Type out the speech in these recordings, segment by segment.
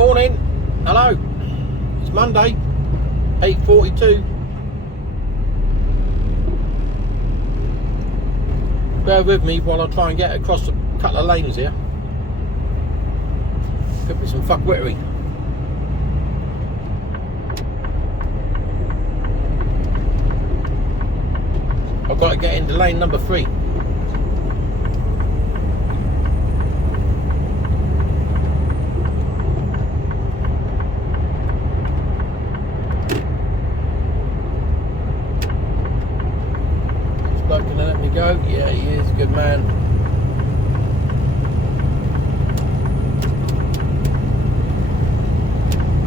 Morning, hello, it's Monday, 8:42. Bear with me while I try and get across a couple of lanes here. Could be some fuckwittery. I've got to get into lane number 3. Bloke gonna let me go? Yeah, he is a good man.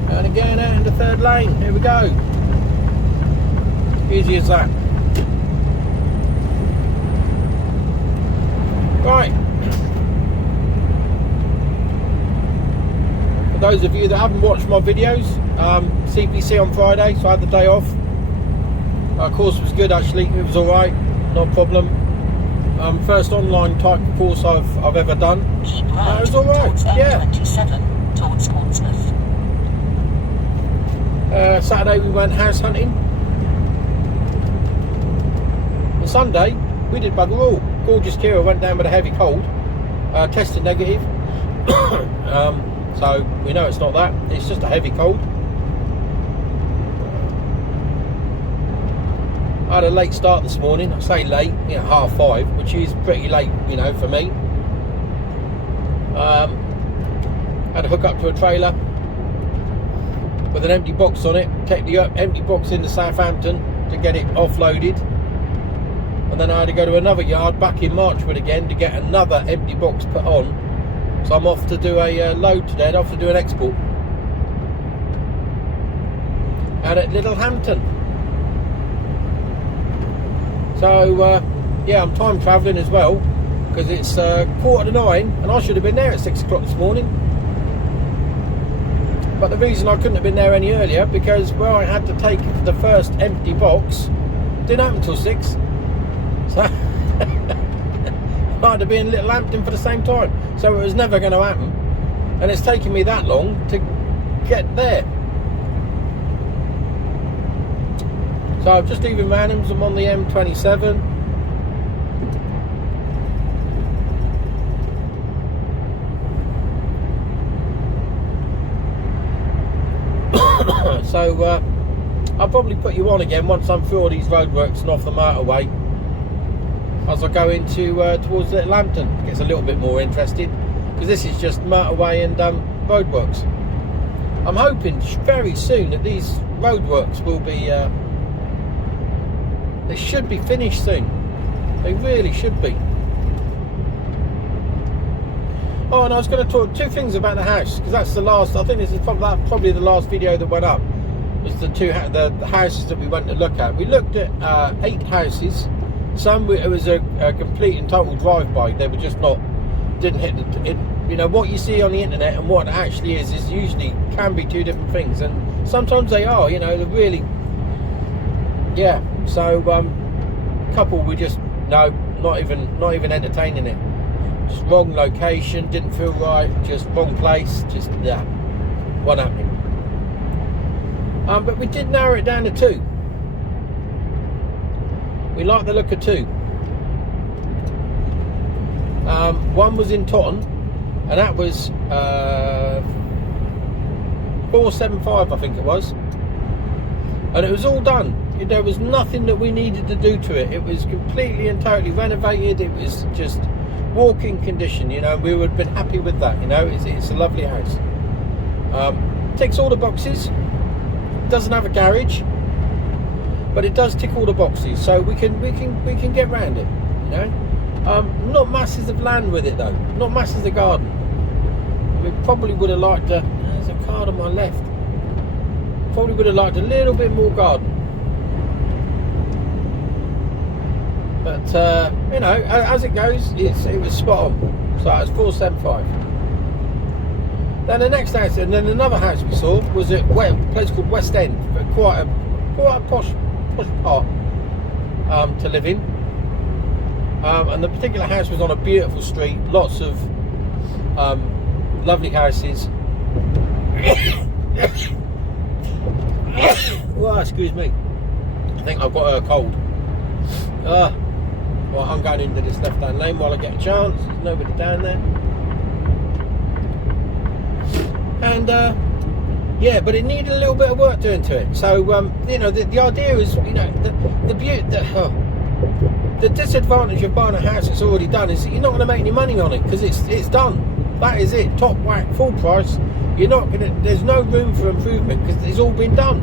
And again out in the 3rd lane. Here we go. Easy as that. Right. For those of you that haven't watched my videos, CPC on Friday, so I had the day off. Course was good actually. It was all right. No problem. First online type course I've ever done. Keep right it was all right. Yeah. 27 towards Portsmouth. Saturday we went house hunting. On Sunday we did bugger all. Gorgeous Kira went down with a heavy cold. Tested negative. So we know it's not that. It's just a heavy cold. I had a late start this morning. I say late, 5:30, which is pretty late, for me. Had to hook up to a trailer with an empty box on it. Take the empty box into Southampton to get it offloaded. And then I had to go to another yard back in Marchwood again to get another empty box put on. So I'm off to do a load today. I'm off to do an export. And at Littlehampton. So, I'm time travelling as well, because it's 9:15 and I should have been there at 6 o'clock this morning. But the reason I couldn't have been there any earlier, because where I had to take the first empty box didn't happen till 6. So, I had to be in Littlehampton for the same time. So it was never going to happen. And it's taken me that long to get there. So I'm just leaving Ranhams, I'm on the M27. So I'll probably put you on again once I'm through all these roadworks and off the motorway, as I go into towards Littlehampton. It gets a little bit more interesting, because this is just motorway and roadworks. I'm hoping very soon that these roadworks will be they should be finished soon. They really should be. Oh, and I was going to talk 2 things about the house, because that's the last. I think this is probably the last video that went up. Was the houses that we went to look at. We looked at 8 houses. Some it was a complete and total drive-by. They were just didn't hit the. What you see on the internet and what it actually is usually can be 2 different things, and sometimes they are. They're really. Yeah. So, couple we just not even entertaining it. Just wrong location, didn't feel right, just wrong place, just what happening. But we did narrow it down to 2. We like the look of 2. One was in Totton, and that was 475, I think it was, and it was all done. There was nothing that we needed to do to it. It was completely and totally renovated. It was just walk-in condition, we would have been happy with that. It's a lovely house. Ticks all the boxes. Doesn't have a garage, but it does tick all the boxes, so we can get round it. Not masses of land with it though. Not masses of garden. We probably would have liked there's a car on my left. Probably would have liked a little bit more garden. But as it goes, it was spot on. So it was 475. Then the next house, and then another house we saw was at a place called West End, quite a posh part to live in. And the particular house was on a beautiful street, lots of lovely houses. Well, excuse me. I think I've got a cold. Well, I'm going into this left-hand lane while I get a chance. There's nobody down there. And yeah, but it needed a little bit of work doing to it. So you know, the idea is, you know, the disadvantage of buying a house that's already done is that you're not going to make any money on it because it's done. That is it, top whack, full price. You're not going to. There's no room for improvement because it's all been done.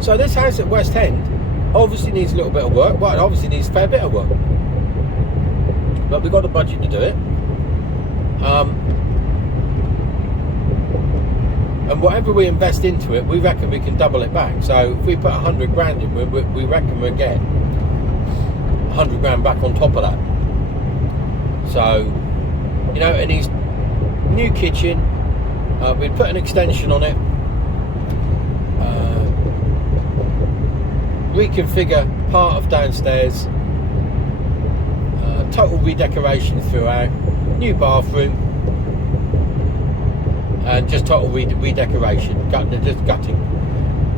So this house at West End obviously needs a little bit of work. Well, it obviously needs a fair bit of work, but we've got the budget to do it. And whatever we invest into it, we reckon we can double it back. So if we put 100 grand in, we reckon we'll get 100 grand back on top of that. So, you know, it needs new kitchen. We'd put an extension on it. Reconfigure part of downstairs. Total redecoration throughout. New bathroom. And just total redecoration, just gutting.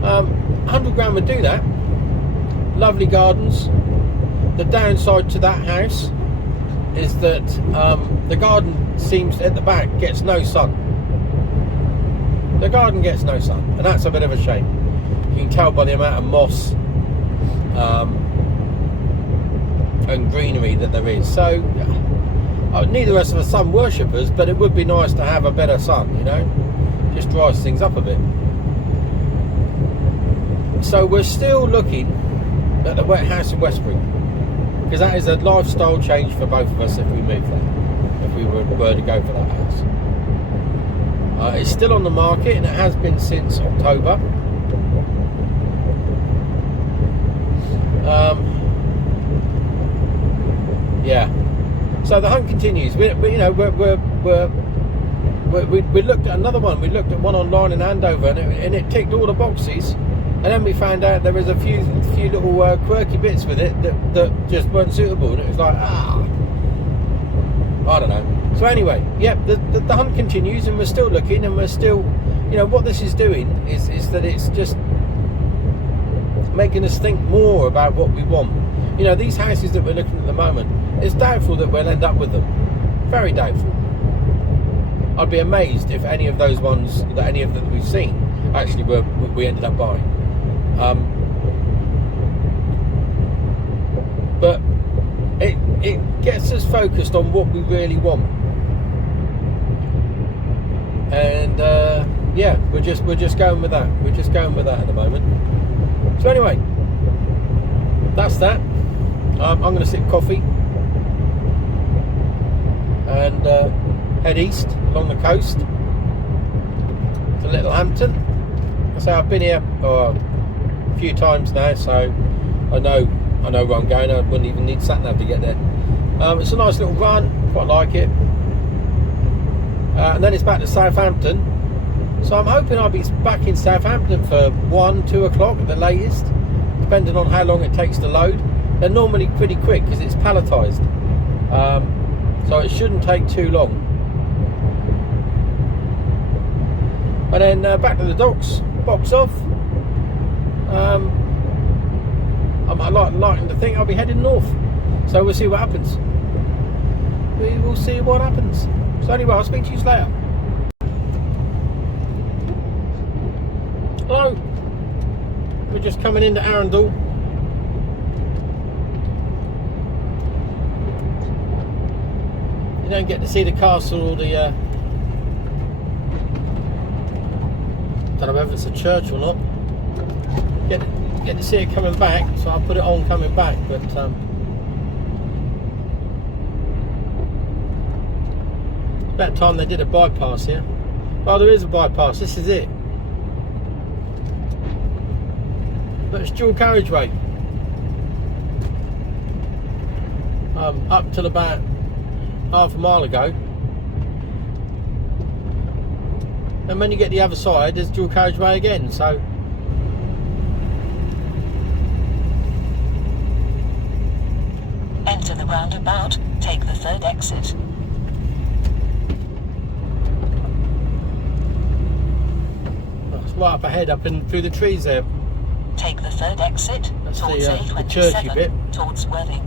100 grand would do that. Lovely gardens. The downside to that house is that the garden seems at the back gets no sun. The garden gets no sun, and that's a bit of a shame. You can tell by the amount of moss and greenery that there is. So neither of us are sun worshippers, but it would be nice to have a better sun, you know, just dries things up a bit. So we're still looking at the wet house in Westbury, because that is a lifestyle change for both of us if we move there, if we were to go for that house. It's still on the market, and it has been since October. Yeah. So the hunt continues. We looked at another one. We looked at one online in Andover, and it ticked all the boxes. And then we found out there was a few little quirky bits with it that just weren't suitable. And it was like, I don't know. So anyway, yeah, the hunt continues, and we're still looking, and we're still, you know, what this is doing is that it's just making us think more about what we want. You know, these houses that we're looking at the moment, it's doubtful that we'll end up with them. Very doubtful. I'd be amazed if any of those ones, any of them that we've seen, actually we ended up buying. But it gets us focused on what we really want. And yeah, we're just going with that. We're just going with that at the moment. So anyway, that's that. I'm going to sip coffee and head east along the coast to Littlehampton. So I've been here a few times now, so I know where I'm going. I wouldn't even need sat nav to get there. It's a nice little run, quite like it. And then it's back to Southampton. So I'm hoping I'll be back in Southampton for 1-2 o'clock at the latest, depending on how long it takes to load. They're normally pretty quick because it's palletised, so it shouldn't take too long. And then back to the docks, box off. I'm liking to think I'll be heading north, so we'll see what happens. We will see what happens. So anyway, I'll speak to you later. Hello, we're just coming into Arundel. You don't get to see the castle or the don't know whether it's a church or not. Get to see it coming back, so I'll put it on coming back. But it's about time they did a bypass here. Well, there is a bypass. This is it. But it's dual carriageway. Up till about half a mile ago, and when you get the other side, there's dual carriageway again. So enter the roundabout, take the third exit. right up ahead, up in through the trees there. Take the third exit That's towards the churchy bit. A27 towards Worthing.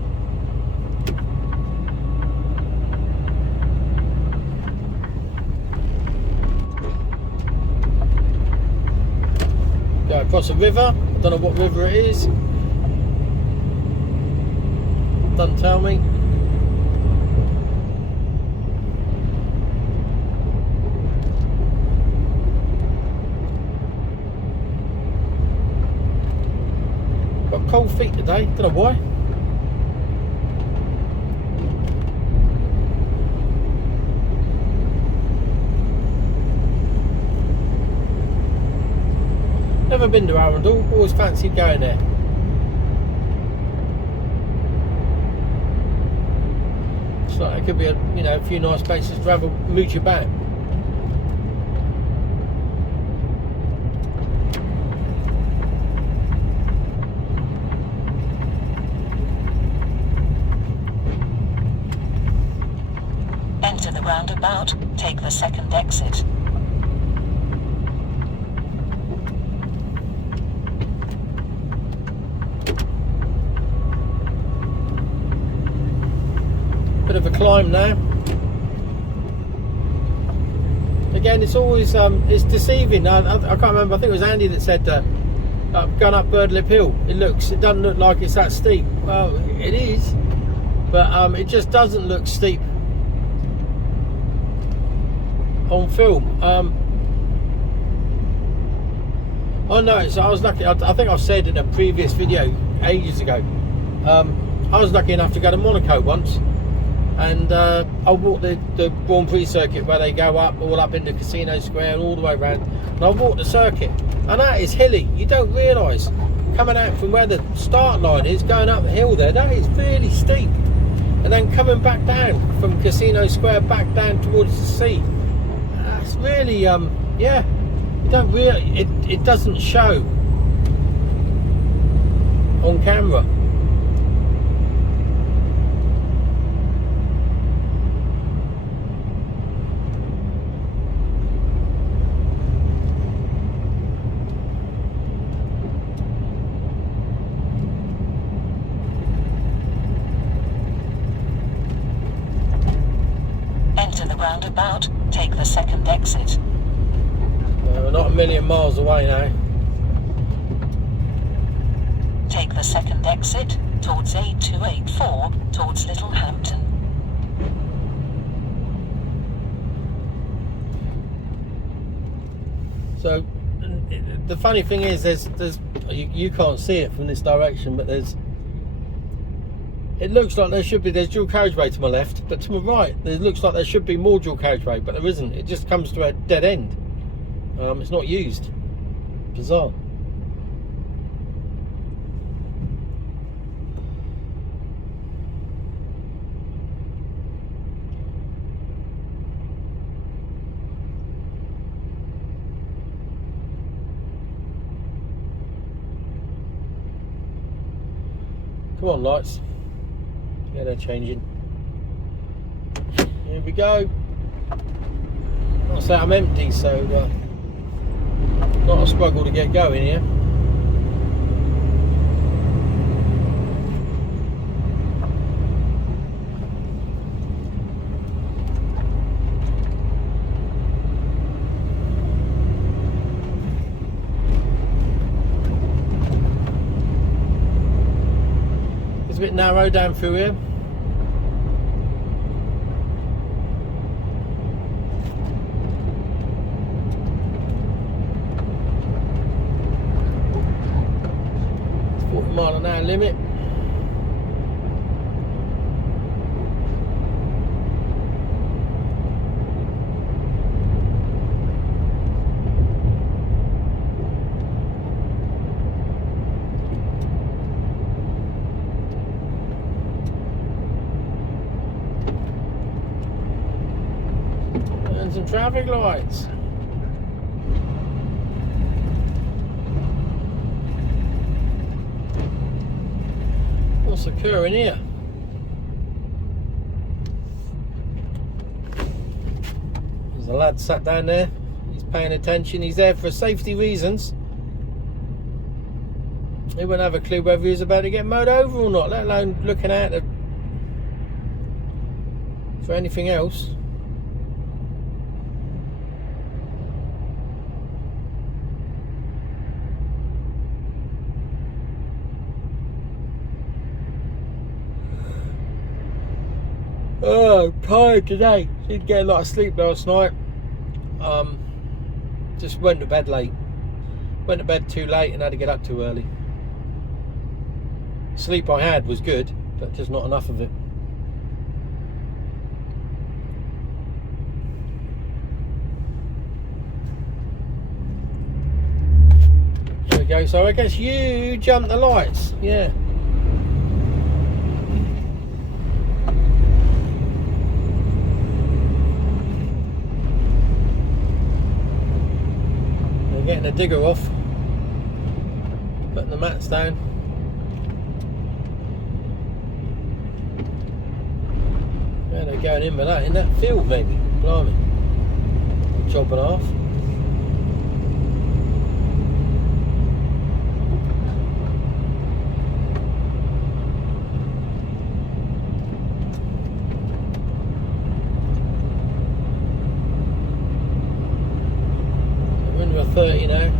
Go across a river. I don't know what river it is. Doesn't tell me. Got cold feet today. Don't know why. Never been to Arundel. Always fancied going there. Looks like it could be a few nice places to have a mooch about. Enter the roundabout, take the second exit. Bit of a climb now. Again, it's always it's deceiving. I can't remember. I think it was Andy that said going up Birdlip Hill. It doesn't look like it's that steep. Well, it is, but it just doesn't look steep on film. I noticed. I was lucky. I think I've said in a previous video ages ago. I was lucky enough to go to Monaco once. And I walked the Grand Prix circuit where they go up, all up into Casino Square and all the way around. And I walked the circuit, and that is hilly. You don't realise, coming out from where the start line is, going up the hill there, that is really steep. And then coming back down from Casino Square back down towards the sea. That's really, yeah, you don't really, it doesn't show on camera. Enter the roundabout, take the second exit. We're not a million miles away now. Take the second exit towards A284 towards Littlehampton. So the funny thing is, there's you can't see it from this direction, but it looks like there's dual carriageway to my left, but to my right it looks like there should be more dual carriageway, but there isn't. It just comes to a dead end. It's not used. Bizarre. Come on, lights. Yeah, they're changing. Here we go. I'll say I'm empty, so not a struggle to get going here. It's a bit narrow down through here. Mile-an-hour limit. And some traffic lights. What's occurring here? There's a lad sat down there. He's paying attention. He's there for safety reasons. He wouldn't have a clue whether he was about to get mowed over or not, let alone looking out for anything else. Oh, I'm tired today. Didn't get a lot of sleep last night. Just went to bed late. Went to bed too late and had to get up too early. Sleep I had was good, but just not enough of it. There we go. So I guess you jumped the lights. Yeah. Getting the digger off, putting the mats down. Yeah, they're going in with that in that field, maybe. Blimey, job and a half. We're into a 30 now.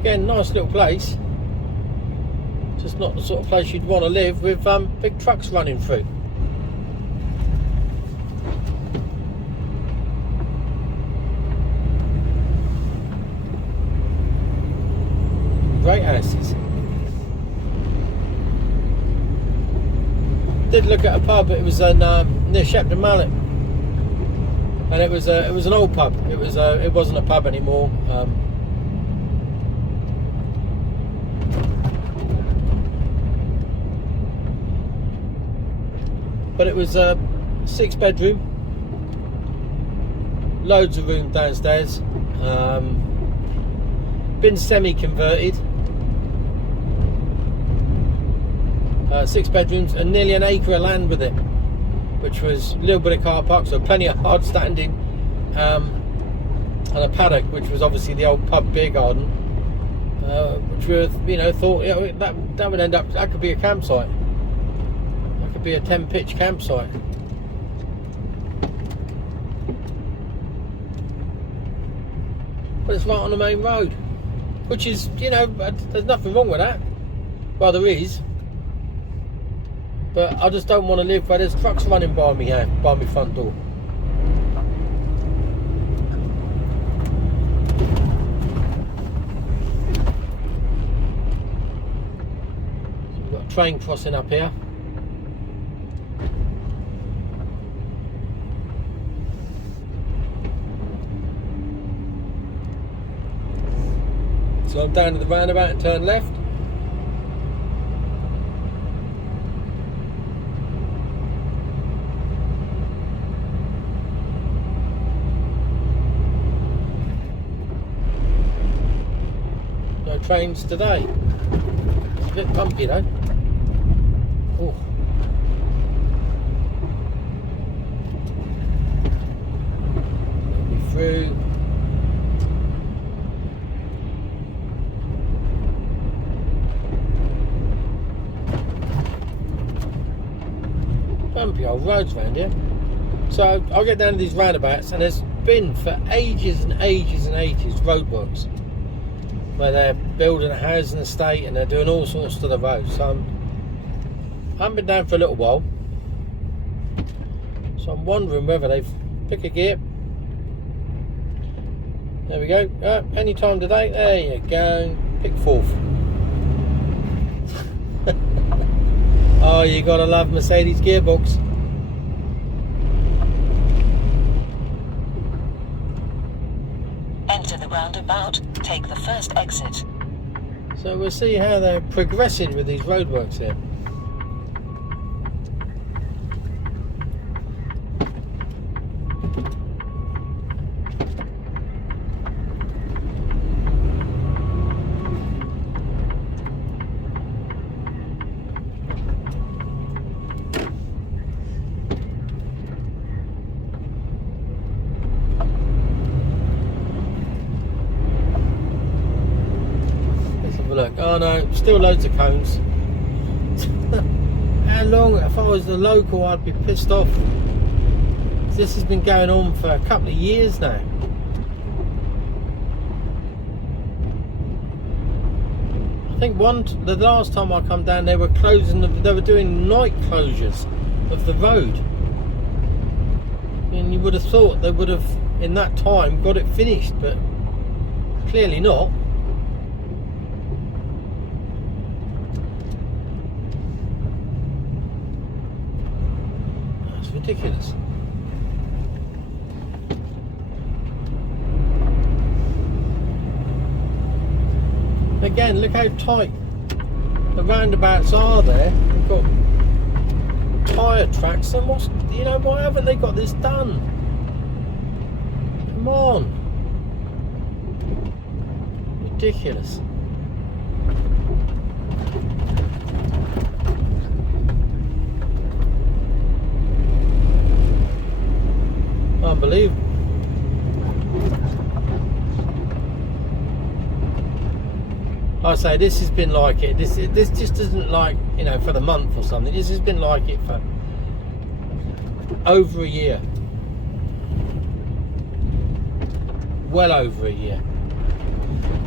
Again, nice little place. Just not the sort of place you'd want to live with big trucks running through. Great houses. Did look at a pub. It was near Shepton Mallet, and it was an old pub. It wasn't a pub anymore. But it was a 6-bedroom, loads of room downstairs, been semi-converted, 6 bedrooms and nearly an acre of land with it, which was a little bit of car park, so plenty of hard standing, and a paddock, which was obviously the old pub beer garden, which we thought that would end up, that could be a campsite. Be a 10-pitch campsite. But it's right on the main road, which is, there's nothing wrong with that. Well, there is, but I just don't want to live where there's trucks running by me here, by my front door. So we've got a train crossing up here. So I'm down to the roundabout and turn left. No trains today. It's a bit bumpy though. Oh. Through. Bumpy old roads around here. So I'll get down to these roundabouts, and there's been for ages and ages and ages roadworks where they're building a housing estate and they're doing all sorts to the roads. So I haven't been down for a little while, so I'm wondering whether they've pick a gear. There we go. Any time today. There you go. Pick 4th. Oh, you gotta love Mercedes gearbox. Enter the roundabout, take the first exit. So we'll see how they're progressing with these roadworks here. Still loads of cones. How long? If I was the local, I'd be pissed off. This has been going on for a couple of years now. I think the last time I come down, they were closing. They were doing night closures of the road, and you would have thought they would have, in that time, got it finished, but clearly not. That's ridiculous. Again, look how tight the roundabouts are there. We've got tyre tracks, and why haven't they got this done? Come on. Ridiculous. Unbelievable. I say this has been like it. This just isn't like, for the month or something. This has been like it for over a year. Well over a year.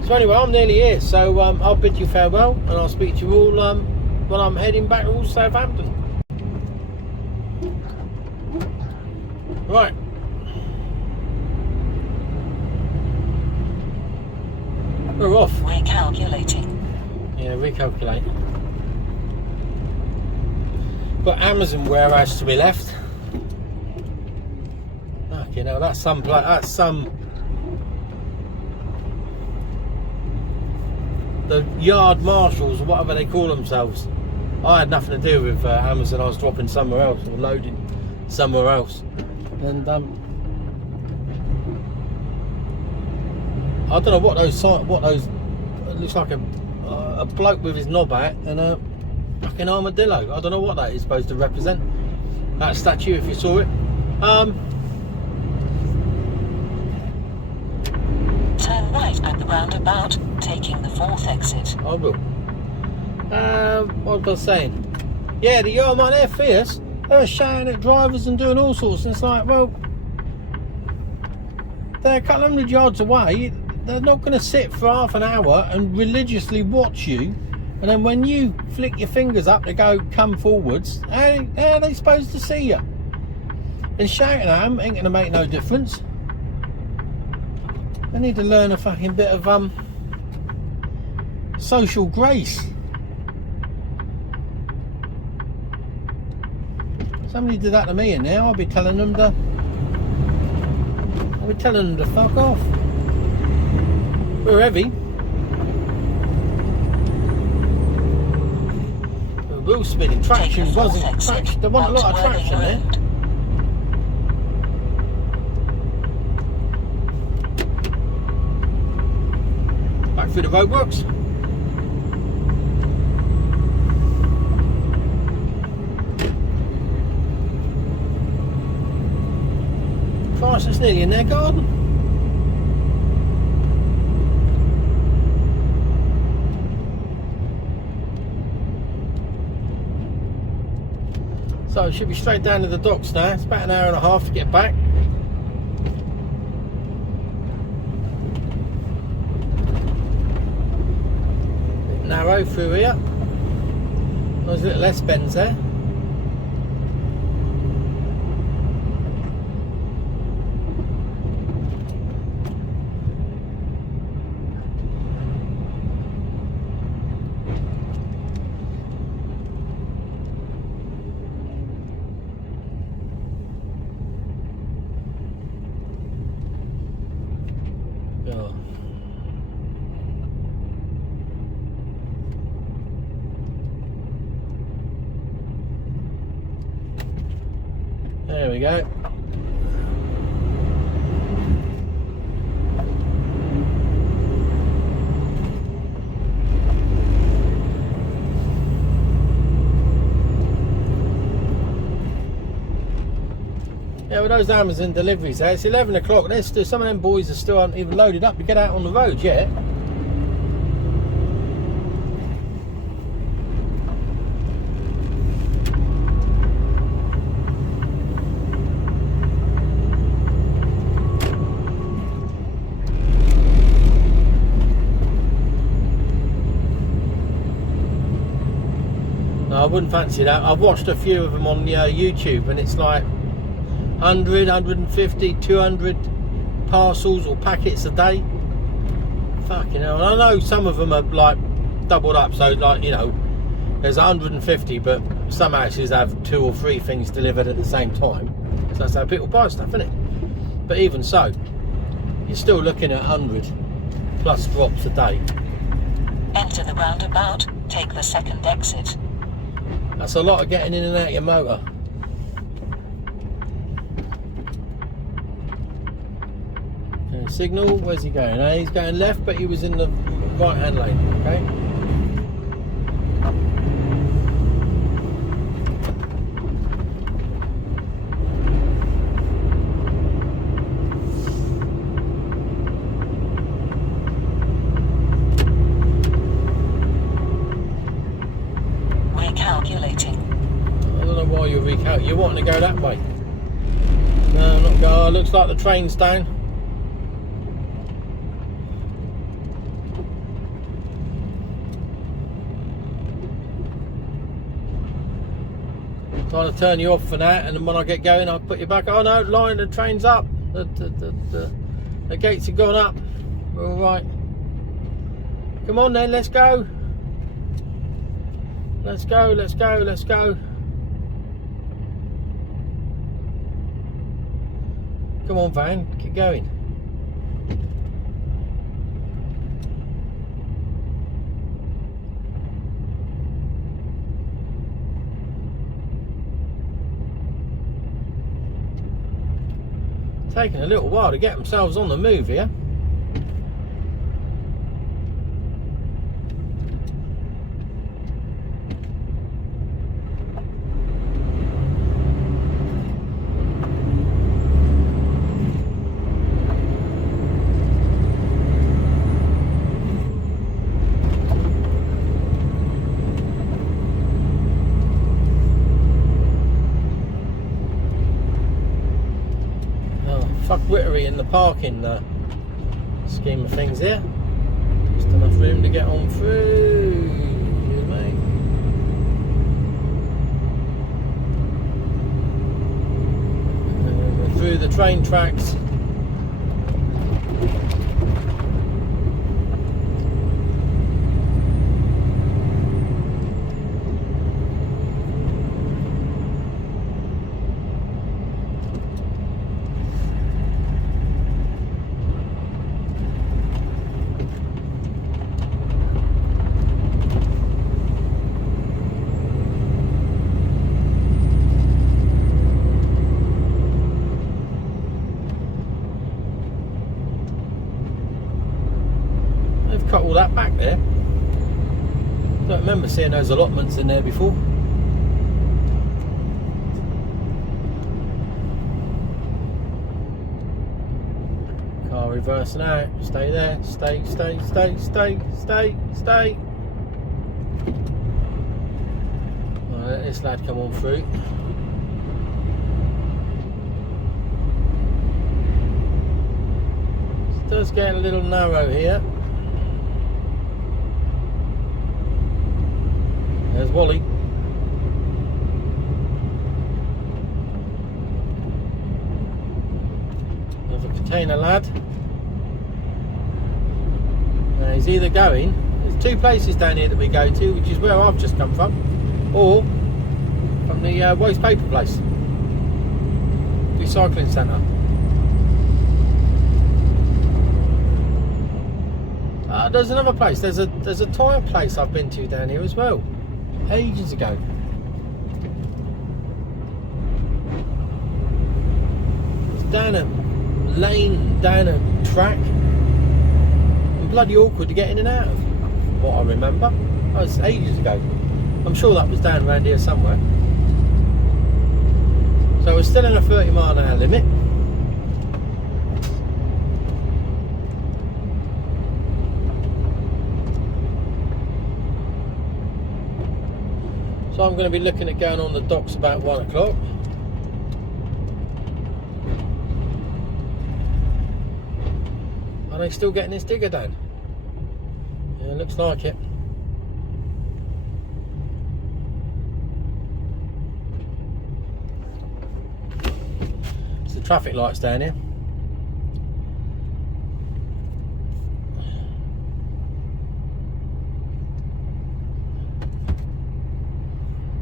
So anyway, I'm nearly here. So I'll bid you farewell, and I'll speak to you all when I'm heading back to Southampton. Right. We're off. Recalculating. Yeah, recalculate. Got Amazon warehouse to be left. Okay, now that's some. The yard marshals, or whatever they call themselves. I had nothing to do with Amazon. I was dropping somewhere else or loading somewhere else, and I don't know what those. It looks like a bloke with his knob out and a fucking armadillo. I don't know what that is supposed to represent. That statue, if you saw it. Turn right at the roundabout, taking the 4th exit. I will. What was I saying? Yeah, the yard man, they're fierce. They were shouting at drivers and doing all sorts. And it's like, well, they're a couple of hundred yards away. They're not going to sit for half an hour and religiously watch you, and then when you flick your fingers up to go come forwards, how are they supposed to see you? And shouting at them ain't going to make no difference. They need to learn a fucking bit of social grace. Somebody did that to me in there, I'll be telling them to fuck off. We're heavy. The wheel spinning. Traction wasn't traction. There wasn't a lot of traction there. Back through the roadworks. Christ, it's nearly in their garden. So it should be straight down to the docks now. It's about an hour and a half to get back. Bit narrow through here. There's a little less bends there. There we go. Yeah, with those Amazon deliveries there, it's 11 o'clock and there's still, some of them boys are still aren't even loaded up to get out on the road yet. No, I wouldn't fancy that. I've watched a few of them on YouTube, and it's like 100, 150, 200 parcels or packets a day. Fucking hell. And I know some of them are like doubled up, so like, you know, there's 150, but some houses have 2 or 3 things delivered at the same time. So that's how people buy stuff, isn't it? But even so, you're still looking at 100 plus drops a day. Enter the roundabout, take the second exit. That's a lot of getting in and out of your motor. Okay, signal, where's he going? He's going left, but he was in the right hand lane, okay? You want to go that way? No, not go. Oh, looks like the train's down. Trying to turn you off for that, and then when I get going, I'll put you back. Oh no, line, the train's up. The gates have gone up. We're all right. Come on then, let's go. Let's go. Let's go. Let's go. Come on, van, keep going. Taking a little while to get themselves on the move here. Fuck Wittery in the parking scheme of things here. Just enough room to get on through, mate. And we're through the train tracks. Cut all that back there. Don't remember seeing those allotments in there before. Car reversing out. Stay there. Stay. I'll let this lad come on through. It does get a little narrow here. There's Wally. Another container lad. Now he's either going, there's 2 places down here that we go to, which is where I've just come from, or from the waste paper place, recycling centre. There's another place, there's a tyre place I've been to down here as well. Ages ago. It's down a lane, down a track, and bloody awkward to get in and out of, what I remember. That was ages ago. I'm sure that was down around here somewhere. So we're still in a 30-mile-an-hour limit. So I'm going to be looking at going on the docks about 1 o'clock. Are they still getting this digger down? Yeah, looks like it. traffic lights down here.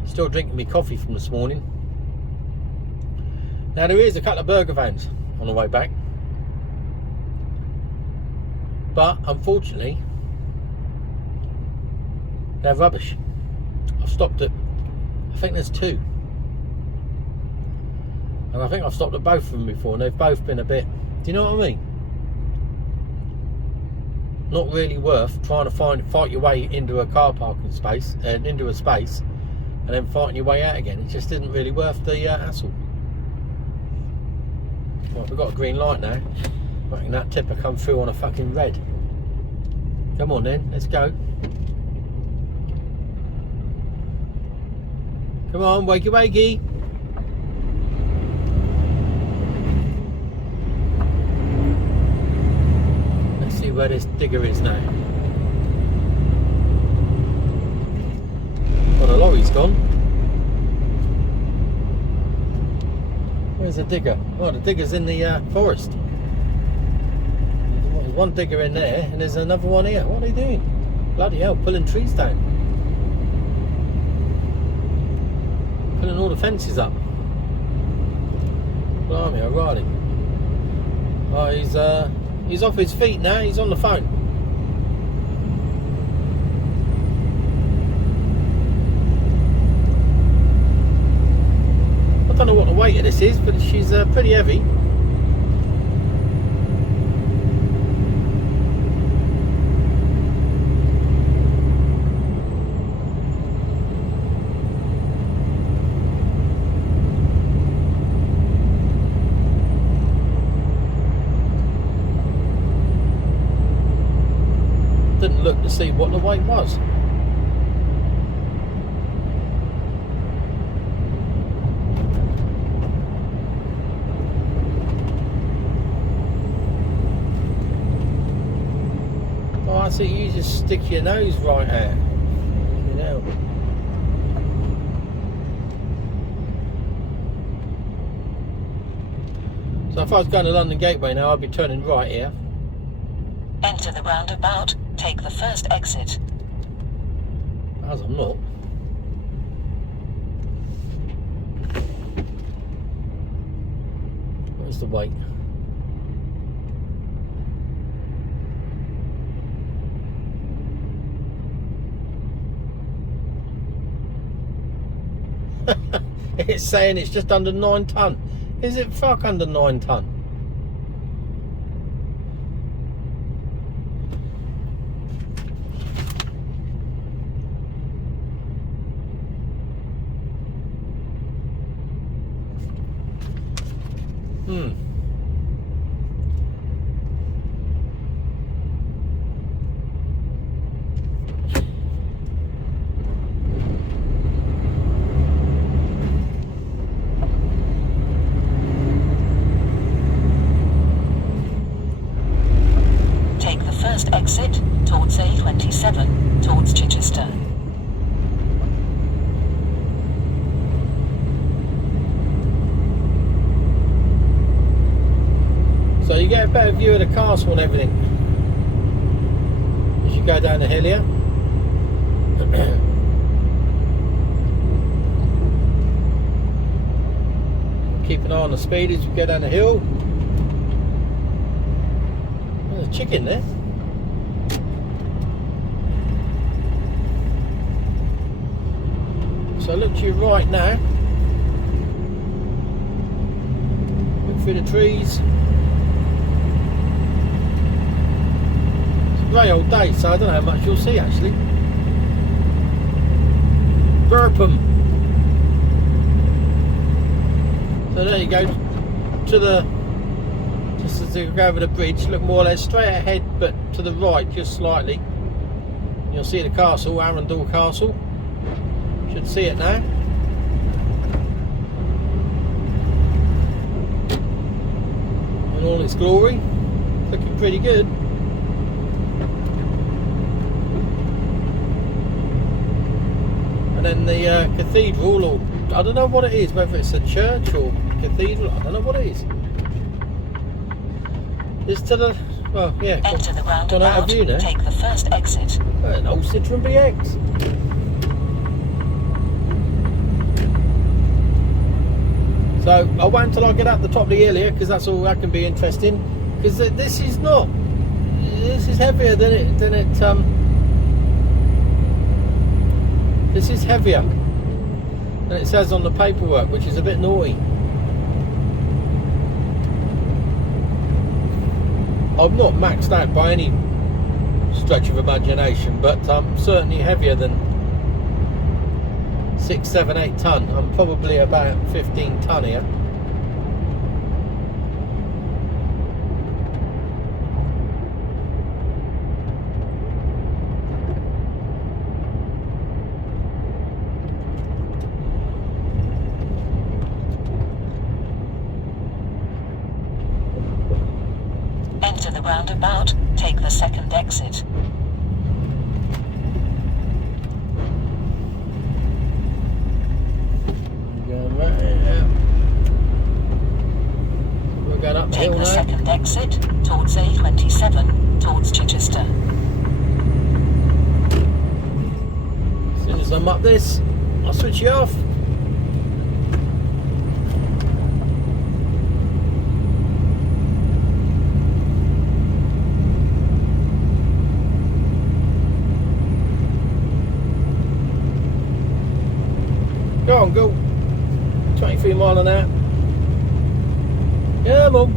Still drinking me coffee from this morning. Now there is a couple of burger vans on the way back, but unfortunately they're rubbish. I've stopped at, I think there's two, and I think I've stopped at both of them before, and they've both been a bit, do you know what I mean? Not really worth trying to fight your way into a car parking space and into a space, and then fighting your way out again. It just isn't really worth the hassle. Right, we've got a green light now. I reckon that tipper come through on a fucking red. Come on then, let's go. Come on, wakey wakey. Let's see where this digger is now. Well, the lorry's gone. Where's the digger? Oh, the digger's in the forest. There's one digger in there, and there's another one here. What are they doing? Bloody hell, pulling trees down. Pulling all the fences up. Blimey, O'Reilly. Oh, he's off his feet now. He's on the phone. I don't know what the weight of this is, but she's pretty heavy. Didn't look to see what the weight was. I see, you just stick your nose right out. You know. So if I was going to London Gateway now, I'd be turning right here. Enter the roundabout. Take the first exit. As I'm not. Where's the weight? It's saying it's just under 9 tonne. Is it fuck under 9 tonne? Exit towards A27 towards Chichester. So you get a better view of the castle and everything as you go down the hill here. Keep an eye on the speed as you go down the hill. There's a chicken there. So look to your right now. Look through the trees. It's a grey old day, so I don't know how much you'll see actually. Burpham. So there you go. To the, just as you go over the bridge, look more or less straight ahead, but to the right just slightly. You'll see the castle, Arundel Castle. Should see it now. In all its glory. Looking pretty good. And then the cathedral, or I don't know what it is, whether it's a church or cathedral, I don't know what it is. It's to the, well, yeah. Enter the Gone out of roundabout. view now. Take the first exit. An old Citroen BX. So I'll wait until I get up the top of the hill here, because that's all that can be interesting. Because this is not. This is heavier than it. This is heavier than it says on the paperwork, which is a bit naughty. I'm not maxed out by any stretch of imagination, but I'm certainly heavier than 6, 7, 8 ton. I'm probably about 15 ton here. Enter the roundabout. Take the second exit. We're going up the Take hill the now. second exit towards A27 towards Chichester. As soon as I'm up this, I'll switch you off. Go on, go. 23 mile an hour. Yeah, Mum.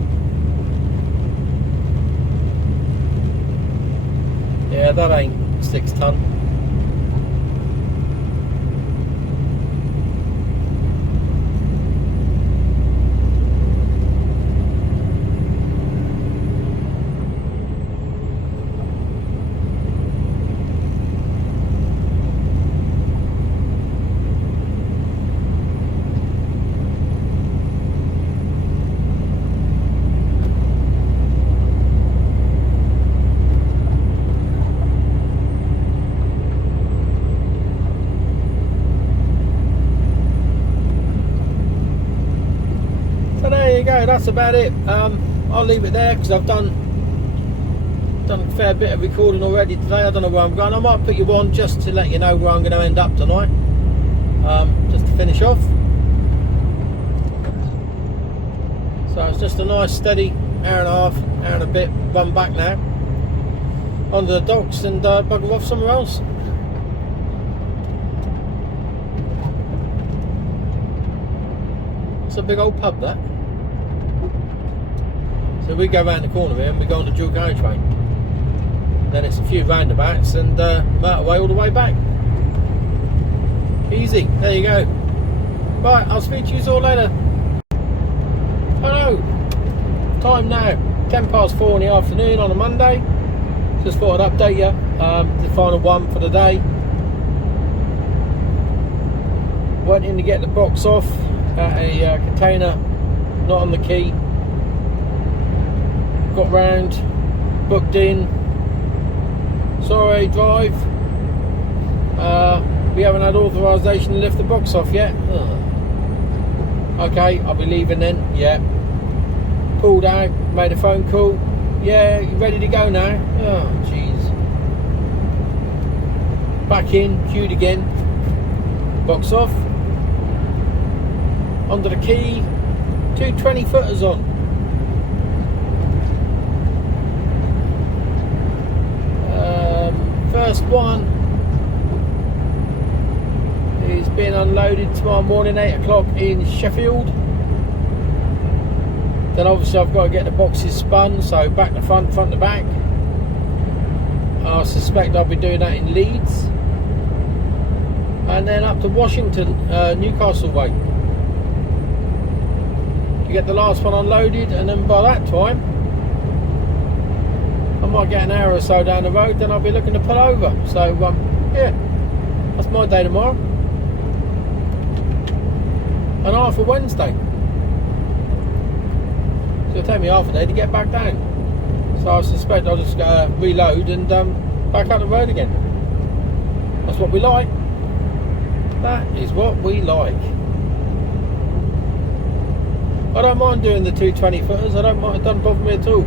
Yeah, that ain't 6 ton. So there you go, that's about it. I'll leave it there because I've done a fair bit of recording already today. I don't know where I'm going. I might put you on just to let you know where I'm going to end up tonight, just to finish off. So it's just a nice steady hour and a half, hour and a bit run back now onto the docks and bugger off somewhere else. It's a big old pub, that. So we go round the corner here and we go on the dual carriageway. Then it's a few roundabouts and motorway all the way back. Easy. There you go. Right, I'll speak to you all later. Hello. Time now 4:10 in the afternoon on a Monday. Just thought I'd update you. The final one for the day. Went in to get the box off at a container not on the quay. Got round, booked in. Sorry, drive. We haven't had authorisation to lift the box off yet. Okay, I'll be leaving then. Yeah. Pulled out, made a phone call. Yeah, you ready to go now? Oh, jeez. Back in, queued again. Box off. Onto the quay. 2 20-footers on. First one is being unloaded tomorrow morning, 8 o'clock in Sheffield. Then obviously I've got to get the boxes spun, so back to front, front to back. I suspect I'll be doing that in Leeds. And then up to Washington, Newcastle way. To get the last one unloaded, and then by that time I might get an hour or so down the road, then I'll be looking to pull over. So yeah, that's my day tomorrow. And half a Wednesday. So it'll take me half a day to get back down. So I suspect I'll just reload and back out the road again. That's what we like. That is what we like. I don't mind doing the 2 20-footers. I don't mind. It doesn't bother me at all.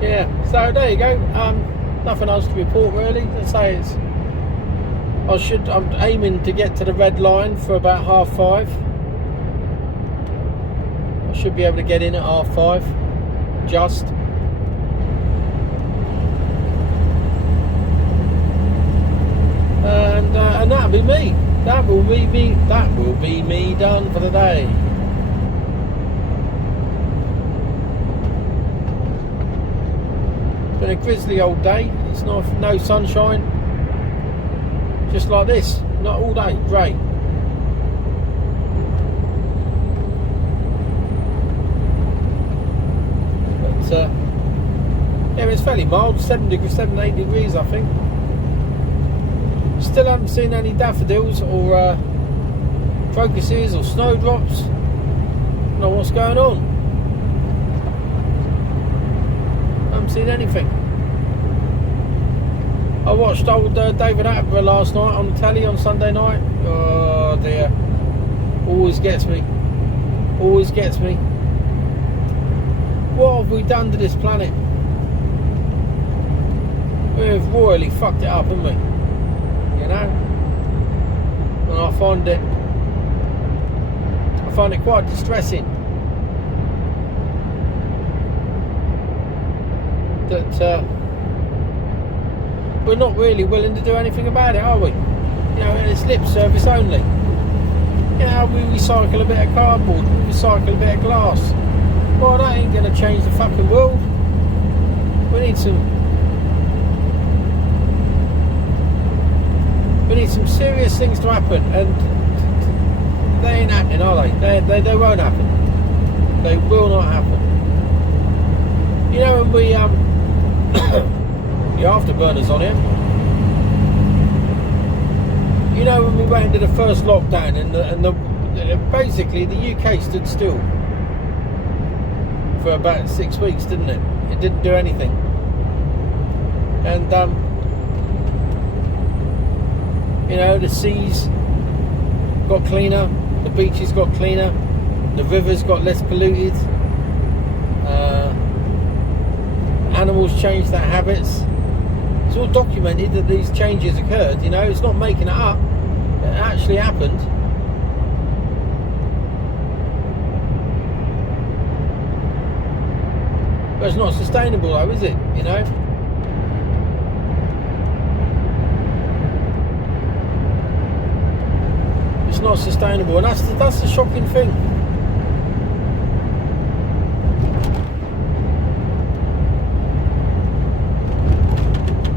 Yeah, so there you go. Nothing else to report really. Let's say I'm aiming to get to the red line for about 5:30. I should be able to get in at 5:30, just. And that'll be me. That will be me done for the day. Been a grisly old day. It's not no sunshine. Just like this, not all day, grey. But yeah, it's fairly mild. 7 to 8 degrees, I think. Still haven't seen any daffodils or crocuses or snowdrops. Don't know what's going on. Haven't seen anything. I watched old David Attenborough last night on the telly on Sunday night. Oh dear. Always gets me. Always gets me. What have we done to this planet? We've royally fucked it up, haven't we? You know? And I find it quite distressing that we're not really willing to do anything about it, are we? You know, it's lip service only. You know, we recycle a bit of cardboard, we recycle a bit of glass. Well, that ain't going to change the fucking world. We need some serious things to happen, and they ain't happening, are they? They won't happen. They will not happen. You know, when we the afterburners on here. You know, when we went into the first lockdown and basically the UK stood still for about 6 weeks, didn't it? It didn't do anything. And you know, the seas got cleaner, the beaches got cleaner, the rivers got less polluted, animals changed their habits. It's all documented that these changes occurred, you know, it's not making it up, it actually happened. But it's not sustainable though, is it, you know? It's not sustainable, and that's the shocking thing.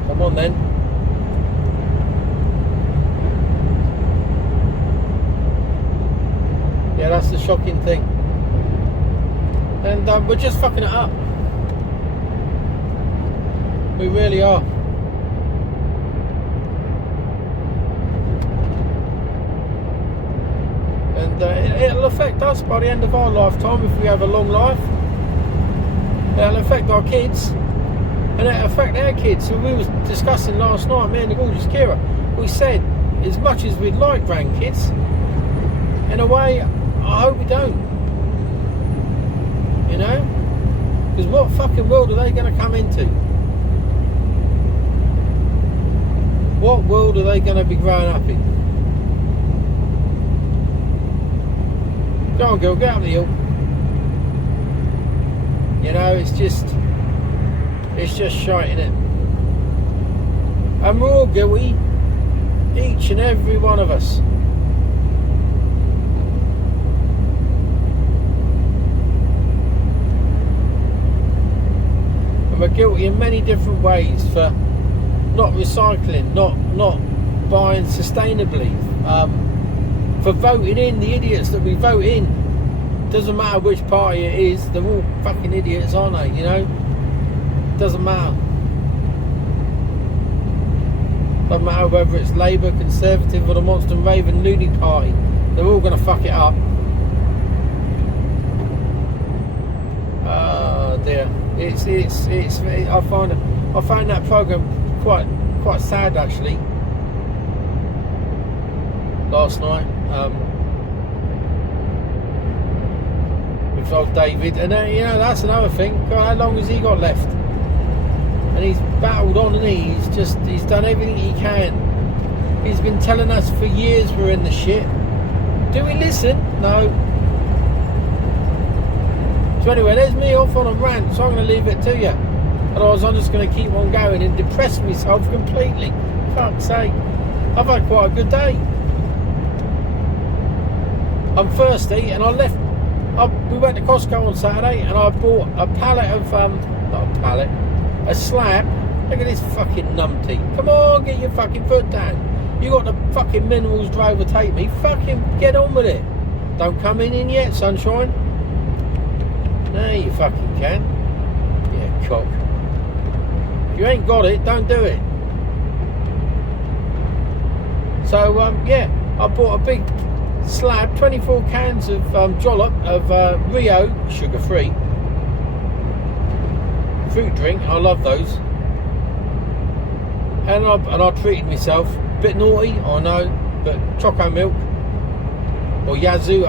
Come on then. Yeah, that's the shocking thing. And we're just fucking it up. We really are. And it'll affect us by the end of our lifetime if we have a long life. It'll affect our kids. And it'll affect their kids. So we was discussing last night, me and the gorgeous Kira, we said, as much as we'd like grandkids, in a way, I hope we don't. You know? Because what fucking world are they going to come into? What world are they going to be growing up in? Go on, girl, get up the hill. You know, it's just shite, innit? And we're all guilty, each and every one of us. And we're guilty in many different ways for not recycling, not buying sustainably, for voting in the idiots that we vote in. Doesn't matter which party it is, they're all fucking idiots, aren't they, you know? Doesn't matter. Doesn't matter whether it's Labour, Conservative or the Monster and Raven Loony Party. They're all going to fuck it up. Oh dear. I find that programme quite sad actually. last night with old David, and you know, that's another thing. God, how long has he got left? And he's battled on, and he's done everything he can. He's been telling us for years we're in the shit. Do we listen? No. So anyway, there's me off on a rant, so I'm going to leave it to you. Otherwise I'm just going to keep on going and depress myself completely. Fuck's sake. I've had quite a good day. I'm thirsty, and we went to Costco on Saturday, and I bought a pallet of, not a pallet, a slab. Look at this fucking numpty. Come on, get your fucking foot down. You got the fucking minerals to overtake me. Fucking get on with it. Don't come in yet, sunshine. No, you fucking can. Yeah, cock. If you ain't got it, don't do it. So, yeah, I bought a big slab, 24 cans of Jollop of Rio, sugar-free fruit drink. I love those. And I treated myself. Bit naughty, I know, but choco milk or Yazoo,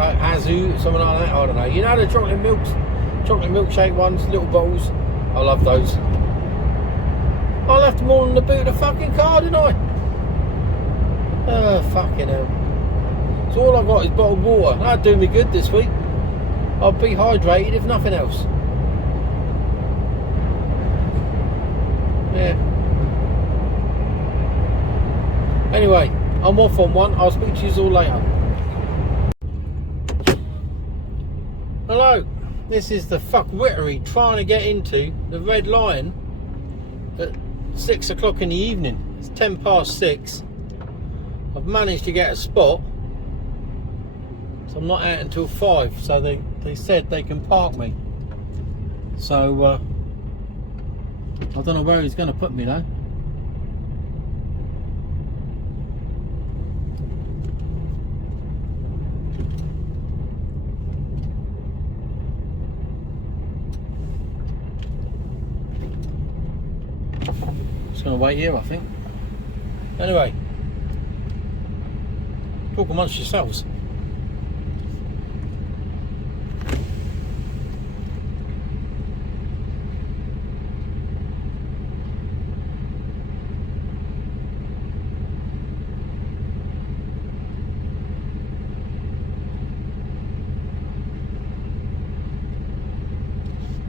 something like that. I don't know. You know the chocolate milkshake ones, little bottles. I love those. I left them all in the boot of the fucking car, didn't I? Oh, fucking hell. So all I've got is bottled water. That'd do me good this week. I'll be hydrated if nothing else. Yeah. Anyway, I'm off on one. I'll speak to you all later. Hello. This is the fuckwittery trying to get into the Red Lion at 6 o'clock in the evening. It's 10 past 6. I've managed to get a spot, so I'm not out until 5. So they said they can park me. So I don't know where he's going to put me though. Just going to wait here, I think. Anyway, talk amongst yourselves.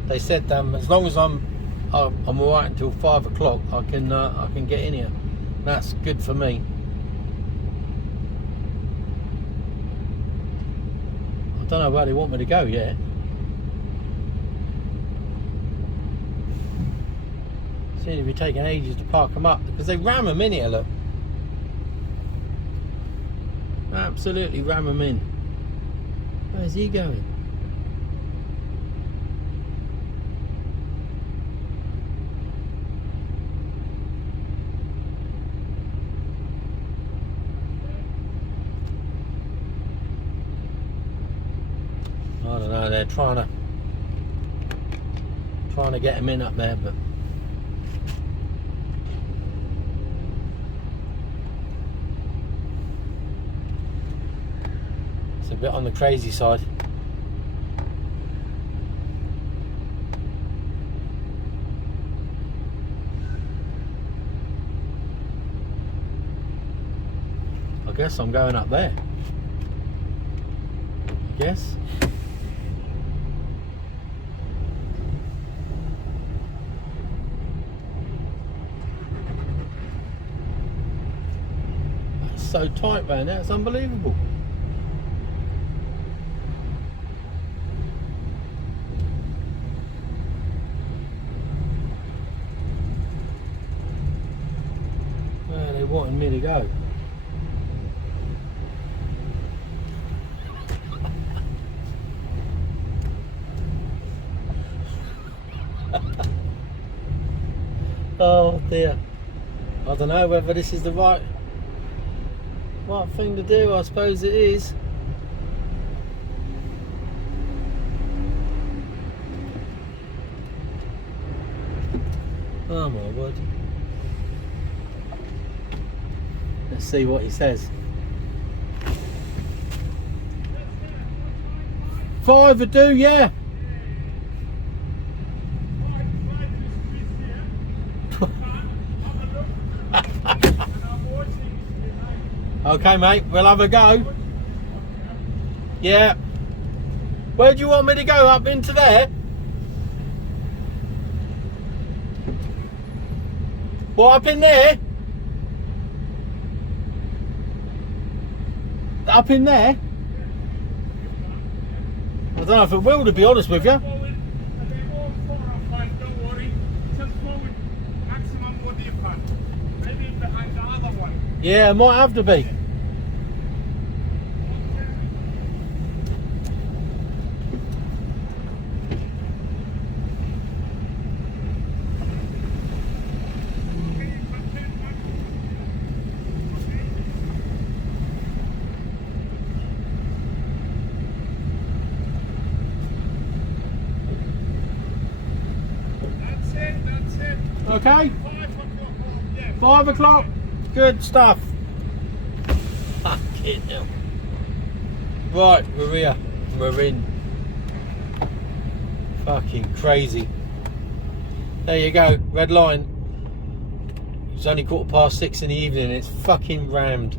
They said as long as I'm alright until 5 o'clock, I can get in here. That's good for me. I don't know where they want me to go yet. Seems to be taking ages to park them up because they ram them in here. Look, absolutely ram them in. Where's he going? I don't know, they're trying to get him in up there, but it's a bit on the crazy side. I guess I'm going up there. I guess. So tight round there, it's unbelievable. Where are they wanting me to go? Oh dear. I don't know whether this is the right thing to do. I suppose it is. Oh my word. Let's see what he says. 5 would do, yeah. Okay, mate, we'll have a go. Yeah. Where do you want me to go? Up into there? What, up in there? Up in there? I don't know if it will, to be honest with you. Yeah, it might have to be. Okay? 5 o'clock? Good stuff. Fucking hell. Right, we're here. We're in. Fucking crazy. There you go, red line. It's only 6:15 in the evening and it's fucking rammed.